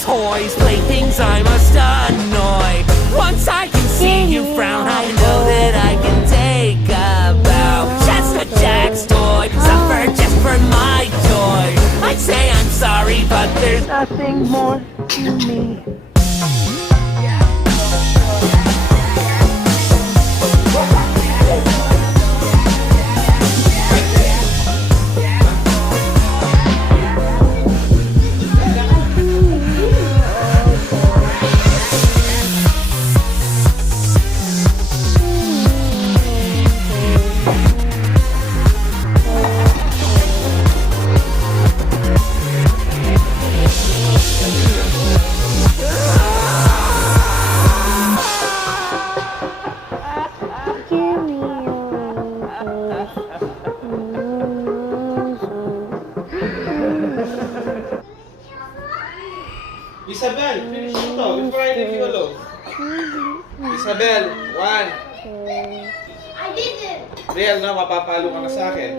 toys, playthings I must annoy. Once I can see you frown, I know that I can take a bow. Just a Jack's toy, suffer just for my joy. I'd say I'm sorry, but there's nothing more to me. Isabel, finish mo to before I leave you alone. Isabel, 1. I didn't. Real na, mapapalo ka na sa akin.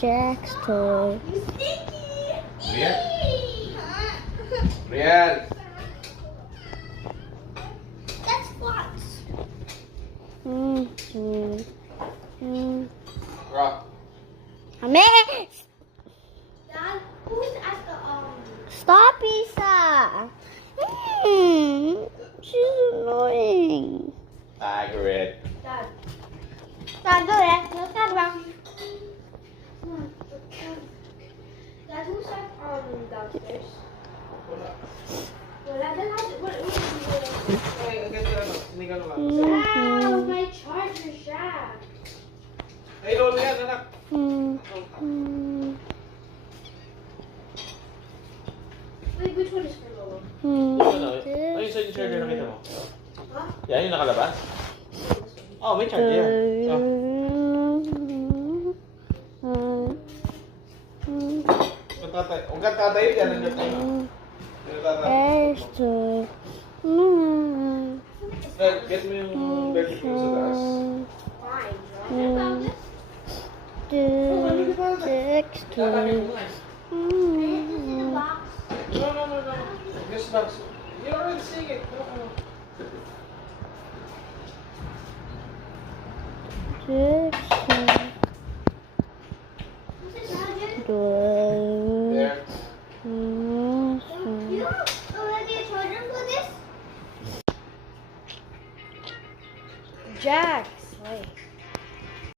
Jack's toy. Real? Real. That's Fox. Rock. A mess! Dad, who's at the Stop, Isa! She's annoying. Margaret. Dad. Dad, go there. Look at around. Dad, who's at downstairs? Wala. Wala. Then what is Ay, ang ganda ano. Hindi ka naman. Wow, my charger shaft. Ay, lolo yan, anak. Wait, which one is for Lolo? Ano? Ayun sa charger nakita mo. Huh? Yan yung nakalabas? Oh, may charger yan. Oh. Huwag kang tatayo yan. Hanggang tayo. Get mo yung electric mo sa taas. Fine. You found this? Jack's toy. In the box. No. Just box. You're already seeing it. No.